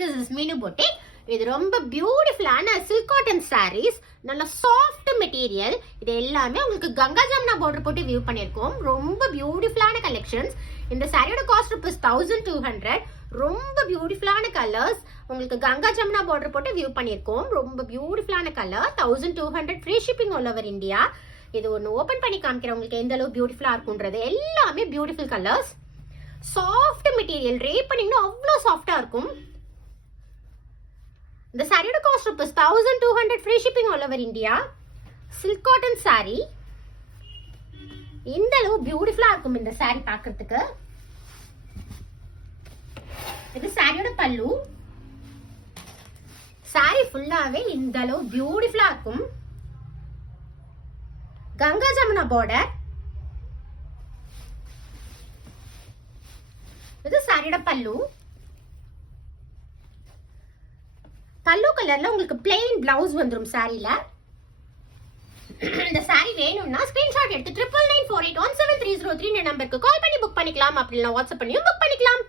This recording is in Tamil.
திஸ் இஸ் மீனு பொட்டிக். இது ரொம்ப பியூட்டிஃபுல்லான சில்க் காட்டன் சாரீஸ், நல்ல சாஃப்ட் மெட்டீரியல். இது எல்லாமே உங்களுக்கு கங்கா ஜமுனா பார்டர் போட்டு வியூ பண்ணியிருக்கோம். ரொம்ப பியூட்டிஃபுல்லான கலெக்ஷன்ஸ். இந்த சாரியோட காஸ்ட் ருபீஸ் 1200. ரொம்ப பியூட்டிஃபுல்லான கலர்ஸ், உங்களுக்கு கங்கா ஜமுனா பார்டர் போட்டு வியூ பண்ணியிருக்கோம். ரொம்ப பியூட்டிஃபுல்லான colour, 1200. Free shipping all over India. இது ஒன்று ஓப்பன் பண்ணி காமிக்கிறேன் உங்களுக்கு எந்த அளவு பியூட்டிஃபுல்லாக இருக்குன்றது. எல்லாமே beautiful colours, soft material. Wrap பண்ணிங்கன்னா அவ்வளோ சாஃப்டாக இருக்கும். இந்த சாரியோட cost rupees 1200. Free shipping all over India. Silk cotton sari, இந்த அளவு பியூட்டிஃபுல்லா இருக்கும் இந்த சாரி பார்க்கிறதுக்கு. இது சாரியோட பல்லு. சாரி ஃபுல்லாவே இந்த அளவு பியூட்டிஃபுல்லா இருக்கும். கங்கா ஜமுனா பார்டர். இது சாரியோட பல்லு. பல்லு கலர்ல உங்களுக்கு பிளெயின் பிளவுஸ் வந்துரும் சாரில. இந்த சாரி வேணும்னா ஸ்கிரீன்ஷாட் எடுத்து 9994817303 நம்பருக்கு கால் பண்ணி புக் பண்ணிக்கலாம். அப்படின்னா வாட்ஸ்அப் பண்ணியும் புக் பண்ணிக்கலாம்.